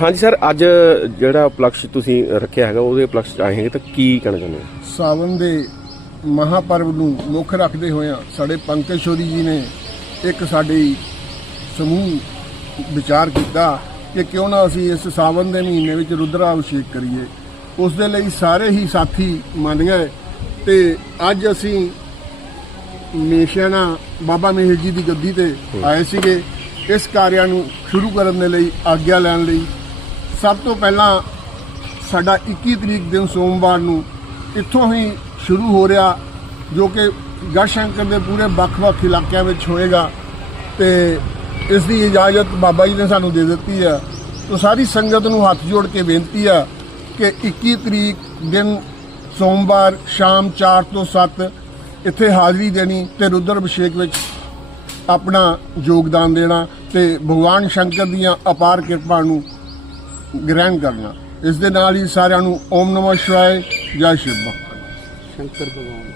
ਹਾਂਜੀ ਸਰ ਅੱਜ ਜਿਹੜਾ ਉਪਲਕਸ਼ ਤੁਸੀਂ ਰੱਖਿਆ ਹੈਗਾ ਉਹਦੇ ਉਪਲਕਸ਼ 'ਚ ਆਏ ਹੈਗੇ ਤਾਂ ਕੀ ਕਹਿਣਾ ਚਾਹੁੰਦੇ ਹੋ? ਸਾਵਨ ਦੇ ਮਹਾਪਰਵ ਨੂੰ ਮੁੱਖ ਰੱਖਦੇ ਹੋਇਆਂ ਸਾਡੇ ਪੰਕਜ ਸ਼ੋਰੀ ਜੀ ਨੇ ਇੱਕ ਸਾਡੀ ਸਮੂਹ ਵਿਚਾਰ ਕੀਤਾ ਕਿ ਕਿਉਂ ਨਾ ਅਸੀਂ ਇਸ ਸਾਵਨ ਦੇ ਮਹੀਨੇ ਵਿੱਚ ਰੁਦਰਾ ਅਭਿਸ਼ੇਕ ਕਰੀਏ। ਉਸ ਦੇ ਲਈ ਸਾਰੇ ਹੀ ਸਾਥੀ ਮੰਨ ਗਏ ਤੇ ਅੱਜ ਅਸੀਂ ਮੇਸ਼ਾਨਾ ਬਾਬਾ ਮਹਿਰ ਜੀ ਦੀ ਗੱਦੀ ਤੇ ਆਏ ਸੀਗੇ। ਇਸ ਕਾਰਿਆ ਨੂੰ ਸ਼ੁਰੂ ਕਰਨ ਦੇ ਲਈ, ਆਗਿਆ ਲੈਣ ਲਈ। ਸਭ ਤੋਂ ਪਹਿਲਾਂ ਸਾਡਾ 21 ਤਰੀਕ ਦਿਨ ਸੋਮਵਾਰ ਨੂੰ ਇੱਥੋਂ ਹੀ ਸ਼ੁਰੂ ਹੋ ਰਿਹਾ, ਜੋ ਕਿ ਗੜਸ਼ੰਕਰ ਦੇ ਪੂਰੇ ਵੱਖ-ਵੱਖ ਇਲਾਕਿਆਂ ਵਿੱਚ ਹੋਏਗਾ। ਤੇ ਇਸ ਦੀ ਇਜਾਜ਼ਤ ਬਾਬਾ ਜੀ ਨੇ ਸਾਨੂੰ ਦੇ ਦਿੱਤੀ ਹੈ ਤੋਂ ਸਾਰੀ ਸੰਗਤ ਨੂੰ ਹੱਥ ਜੋੜ ਕੇ ਬੇਨਤੀ ਆ ਕਿ 21 ਤਰੀਕ ਦਿਨ ਸੋਮਵਾਰ ਸ਼ਾਮ 4 ਤੋਂ 7 ਇੱਥੇ ਹਾਜ਼ਰੀ ਦੇਣੀ ਤੇ ਰੁਦਰ ਅਭਿਸ਼ੇਕ ਵਿੱਚ ਆਪਣਾ ਯੋਗਦਾਨ ਦੇਣਾ ਤੇ ਭਗਵਾਨ ਸ਼ੰਕਰ ਦੀਆਂ ਅਪਾਰ ਕਿਰਪਾ ਨੂੰ ਗ੍ਰਹਿਣ ਕਰਨਾ। ਇਸ ਦੇ ਨਾਲ ਹੀ ਸਾਰਿਆਂ ਨੂੰ ਓਮ ਨਮঃ ਸ਼ਿਵਾਏ, ਜੈ ਸ਼ਿਵ ਸ਼ੰਕਰ ਭਗਵਾਨ।